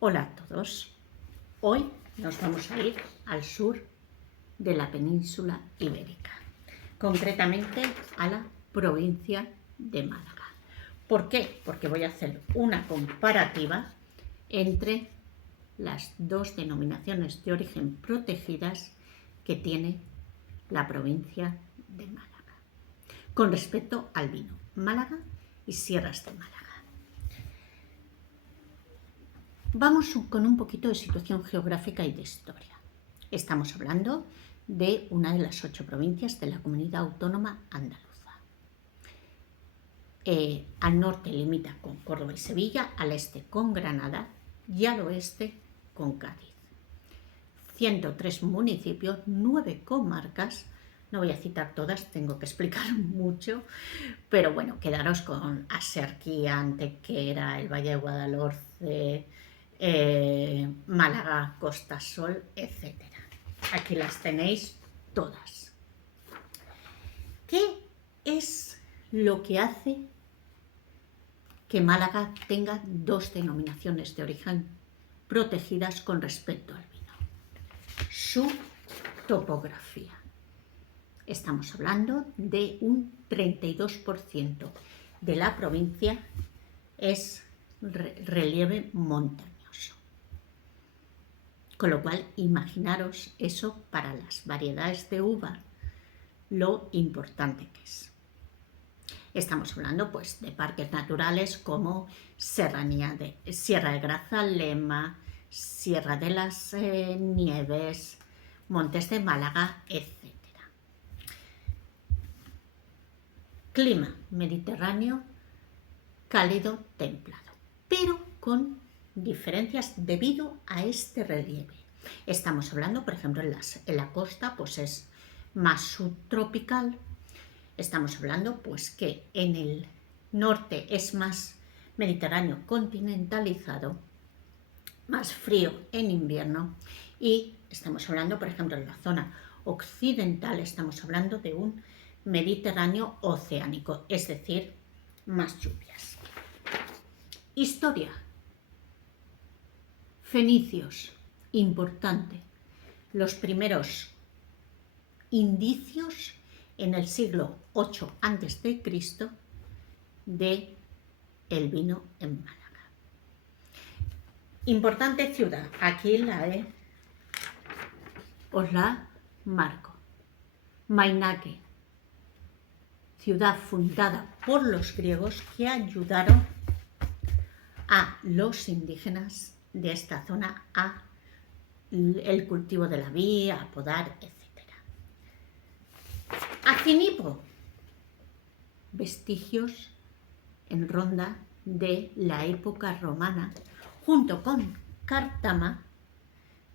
Hola a todos. Hoy nos vamos a ir al sur de la península ibérica, concretamente a la provincia de Málaga. ¿Por qué? Porque voy a hacer una comparativa entre las dos denominaciones de origen protegidas que tiene la provincia de Málaga con respecto al vino, Málaga y Sierras de Málaga. Vamos con un poquito de situación geográfica y de historia. Estamos hablando de una de las 8 provincias de la comunidad autónoma andaluza. Al norte limita con Córdoba y Sevilla, al este con Granada y al oeste con Cádiz. 103 municipios, 9 comarcas. No voy a citar todas, tengo que explicar mucho, pero bueno, quedaros con Axerquía, Antequera, el Valle de Guadalhorce, Málaga, Costa Sol, etc. Aquí las tenéis todas. ¿Qué es lo que hace que Málaga tenga dos denominaciones de origen protegidas con respecto al vino? Su topografía. Estamos hablando de un 32% de la provincia es relieve montañoso. Con lo cual, imaginaros eso para las variedades de uva, lo importante que es. Estamos hablando pues de parques naturales como Sierra de Grazalema, Sierra de las Nieves, Montes de Málaga, etc. Clima mediterráneo, cálido, templado, pero con diferencias debido a este relieve. Estamos hablando, por ejemplo, en la costa pues es más subtropical. Estamos hablando pues que en el norte es más mediterráneo continentalizado, más frío en invierno, y estamos hablando, por ejemplo, en la zona occidental estamos hablando de un Mediterráneo oceánico, es decir, más lluvias. Historia. Fenicios, importante. Los primeros indicios en el siglo 8 a.C. de el vino en Málaga. Importante ciudad, aquí os la marco. Mainake, ciudad fundada por los griegos que ayudaron a los indígenas de esta zona a el cultivo de la vid, a podar, etc. Acinipo, vestigios en Ronda de la época romana, junto con Cártama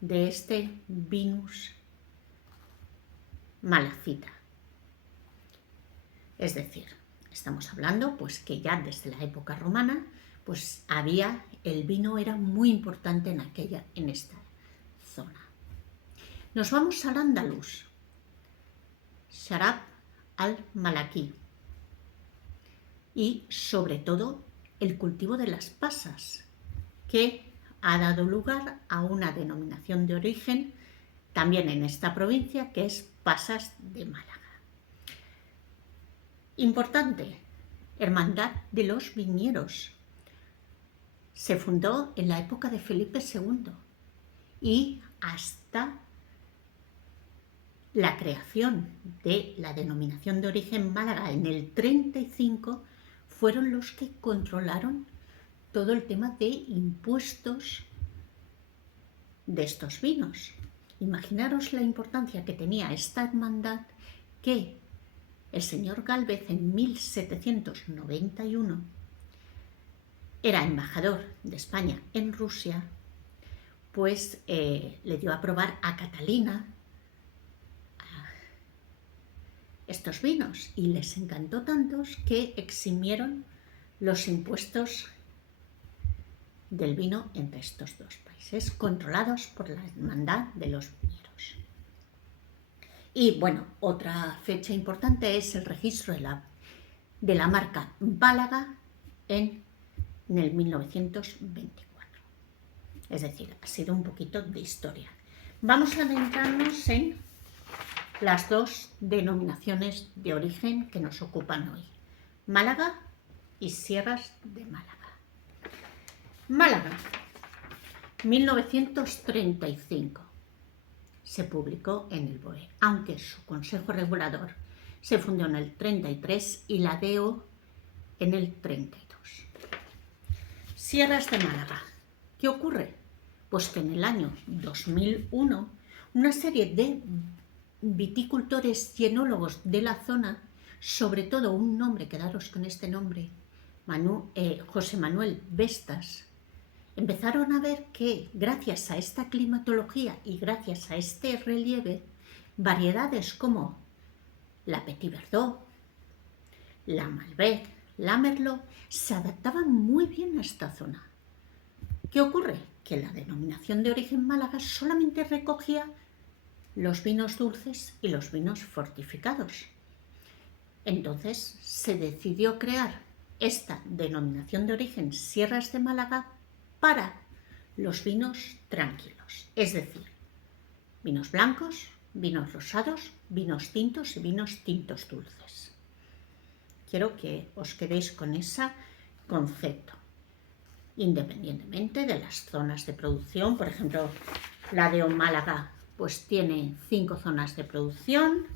de este Vinus malacita. Es decir, estamos hablando pues que ya desde la época romana pues el vino era muy importante en esta zona. Nos vamos al andaluz, Sharab al-Malaki, y sobre todo el cultivo de las pasas, que ha dado lugar a una denominación de origen también en esta provincia, que es Pasas de Málaga. Importante, Hermandad de los Viñeros. Se fundó en la época de Felipe II y hasta la creación de la denominación de origen Málaga en el 35 fueron los que controlaron todo el tema de impuestos de estos vinos. Imaginaros la importancia que tenía esta hermandad, que el señor Gálvez en 1791 era embajador de España en Rusia, pues le dio a probar a Catalina estos vinos y les encantó tantos que eximieron los impuestos del vino entre estos dos países, controlados por la Hermandad de los Viñeros. Y bueno, otra fecha importante es el registro de la marca Málaga en el 1924. Es decir, ha sido un poquito de historia. Vamos a adentrarnos en las dos denominaciones de origen que nos ocupan hoy: Málaga y Sierras de Málaga. Málaga, 1935. Se publicó en el BOE, aunque su Consejo Regulador se fundó en el 33 y la DEO en el 32. Sierras de Málaga. ¿Qué ocurre? Pues que en el año 2001 una serie de viticultores y enólogos de la zona, sobre todo un nombre, quedaros con este nombre, José Manuel Vestas, empezaron a ver que gracias a esta climatología y gracias a este relieve, variedades como la Petit Verdot, la Malbec, la Merlot, se adaptaban muy bien a esta zona. ¿Qué ocurre? Que la denominación de origen Málaga solamente recogía los vinos dulces y los vinos fortificados. Entonces se decidió crear esta denominación de origen Sierras de Málaga para los vinos tranquilos, es decir, vinos blancos, vinos rosados, vinos tintos y vinos tintos dulces. Quiero que os quedéis con ese concepto, independientemente de las zonas de producción. Por ejemplo, la de Málaga pues tiene 5 zonas de producción.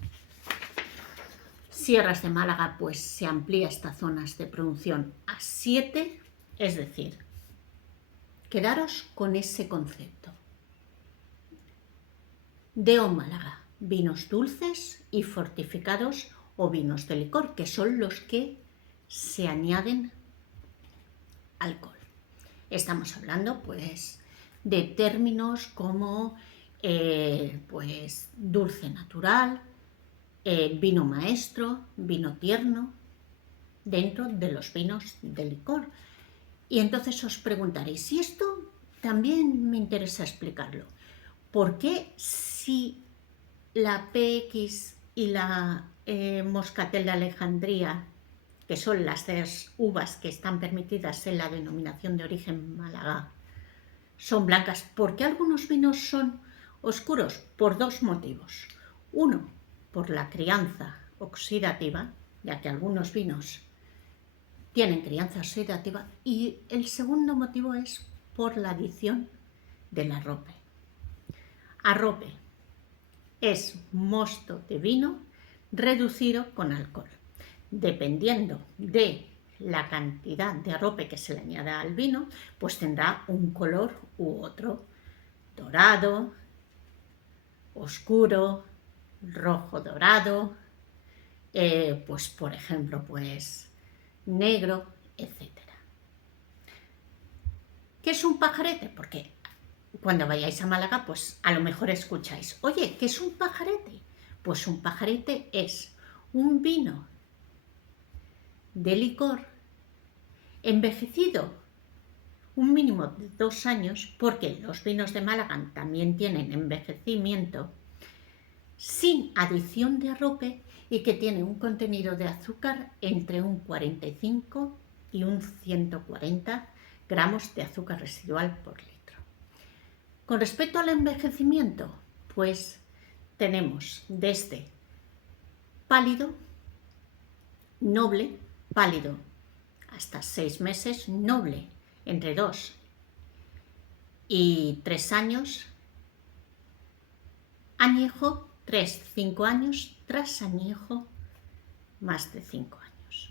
Sierras de Málaga pues se amplía estas zonas de producción a 7, es decir, quedaros con ese concepto. DEO Málaga, vinos dulces y fortificados o vinos de licor, que son los que se añaden alcohol. Estamos hablando pues de términos como pues dulce natural, vino maestro, vino tierno, dentro de los vinos de licor. Y entonces os preguntaréis, y esto también me interesa explicarlo, ¿por qué si la PX y la Moscatel de Alejandría, que son las 2 uvas que están permitidas en la denominación de origen Málaga, son blancas, ¿por qué algunos vinos son oscuros? Por 2 motivos. Uno, por la crianza oxidativa, ya que algunos vinos tienen crianza oxidativa, y el segundo motivo es por la adición del arrope. Arrope es mosto de vino reducido con alcohol. Dependiendo de la cantidad de arrope que se le añada al vino, pues tendrá un color u otro: dorado, oscuro, rojo dorado, pues por ejemplo, pues negro, etc. ¿Qué es un pajarete? Porque cuando vayáis a Málaga, pues a lo mejor escucháis, oye, ¿qué es un pajarete? Pues un pajarete es un vino de licor envejecido un mínimo de 2 años, porque los vinos de Málaga también tienen envejecimiento, sin adición de arrope, y que tiene un contenido de azúcar entre un 45 y un 140 gramos de azúcar residual por litro. Con respecto al envejecimiento, pues tenemos desde pálido, noble, pálido hasta 6 meses, noble entre 2 y 3 años, añejo 3-5 años, tras añejo más de 5 años.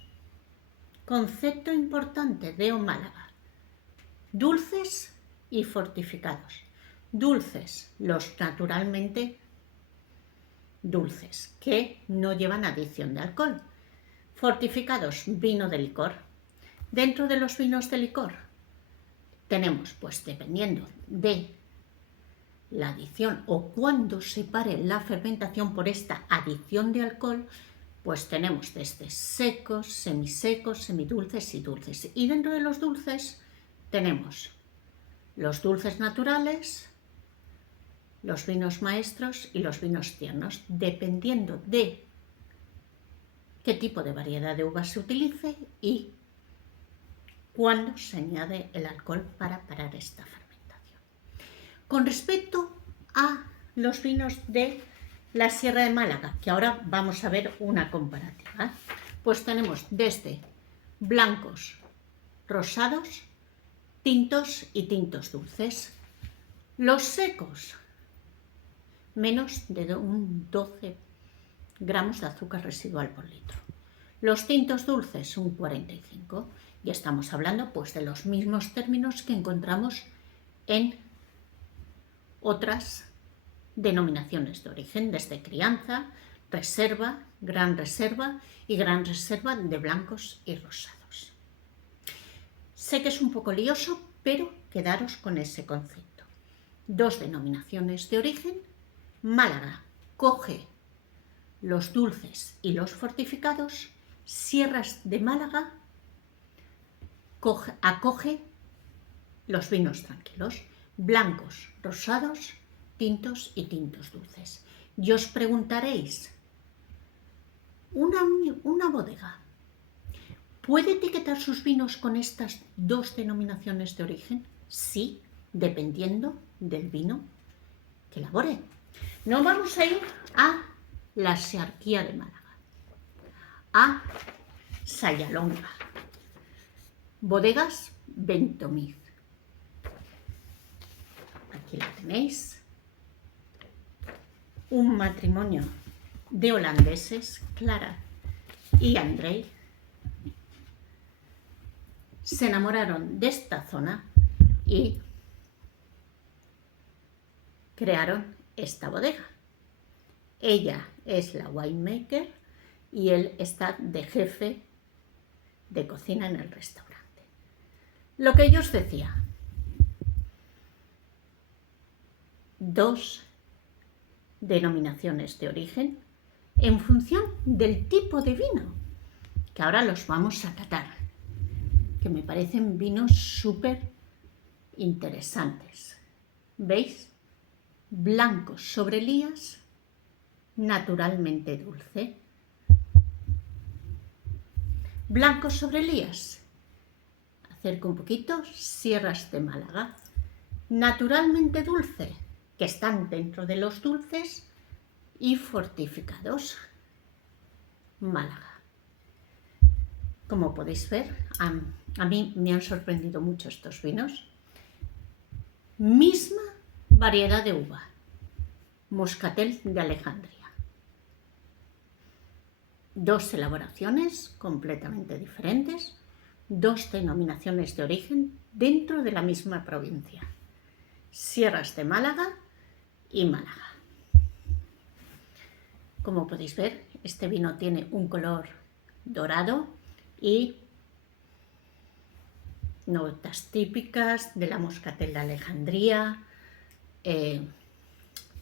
Concepto importante de Málaga: dulces y fortificados. Dulces, los naturalmente dulces, que no llevan adición de alcohol. Fortificados, vino de licor. Dentro de los vinos de licor tenemos, pues dependiendo de la adición o cuando se pare la fermentación por esta adición de alcohol, pues tenemos desde secos, semisecos, semidulces y dulces. Y dentro de los dulces tenemos los dulces naturales, los vinos maestros y los vinos tiernos, dependiendo de qué tipo de variedad de uvas se utilice y cuándo se añade el alcohol para parar esta fermentación. Con respecto a los vinos de la Sierra de Málaga, que ahora vamos a ver una comparativa, pues tenemos desde blancos, rosados, tintos y tintos dulces. Los secos, menos de un 12 gramos de azúcar residual por litro. Los tintos dulces, un 45. Y estamos hablando pues de los mismos términos que encontramos en otras denominaciones de origen, desde crianza, reserva, gran reserva y gran reserva de blancos y rosados. Sé que es un poco lioso, pero quedaros con ese concepto. Dos denominaciones de origen. Málaga coge los dulces y los fortificados. Sierras de Málaga acoge los vinos tranquilos, blancos, rosados, tintos y tintos dulces. Y os preguntaréis, ¿una bodega puede etiquetar sus vinos con estas dos denominaciones de origen? Sí, dependiendo del vino que elabore. Nos vamos a ir a la Xarquía de Málaga, a Sayalonga, bodegas Ventomiz. Aquí la tenéis. Un matrimonio de holandeses, Clara y Andrei, se enamoraron de esta zona y crearon esta bodega. Ella es la winemaker y él está de jefe de cocina en el restaurante. Lo que yo os decía, dos denominaciones de origen en función del tipo de vino, que ahora los vamos a catar, que me parecen vinos súper interesantes. ¿Veis? Blancos sobre lías, naturalmente dulce. Blancos sobre lías, acerco un poquito, Sierras de Málaga, naturalmente dulce, que están dentro de los dulces y fortificados, Málaga. Como podéis ver, a mí me han sorprendido mucho estos vinos. Misma variedad de uva, Moscatel de Alejandría. Dos elaboraciones completamente diferentes, dos denominaciones de origen dentro de la misma provincia, Sierras de Málaga y Málaga. Como podéis ver, este vino tiene un color dorado y notas típicas de la Moscatel de Alejandría,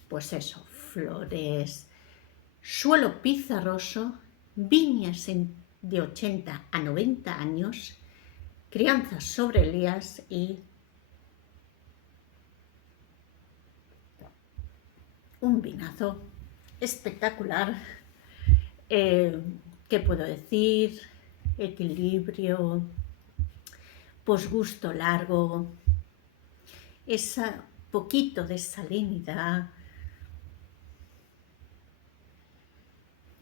pues eso, flores, suelo pizarroso, viñas de 80 a 90 años, crianzas sobre lías y un vinazo espectacular. ¿Qué puedo decir? Equilibrio, posgusto largo, esa poquito de salinidad.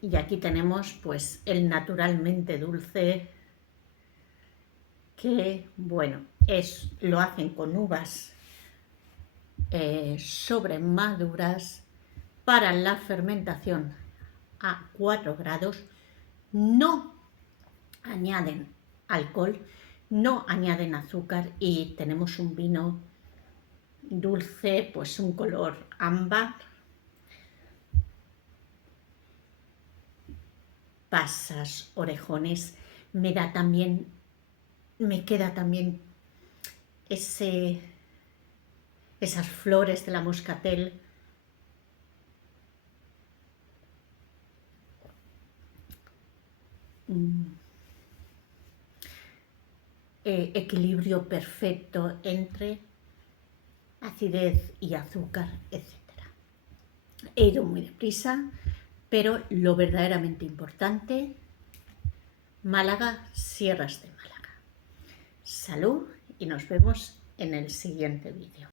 Y aquí tenemos pues el naturalmente dulce, que bueno, lo hacen con uvas sobremaduras para la fermentación a 4 grados, no añaden alcohol, no añaden azúcar y tenemos un vino dulce, pues un color ámbar, pasas, orejones, me queda también esas flores de la Moscatel. Equilibrio perfecto entre acidez y azúcar, etc. He ido muy deprisa, pero lo verdaderamente importante, Málaga, Sierras de Málaga. Salud y nos vemos en el siguiente vídeo.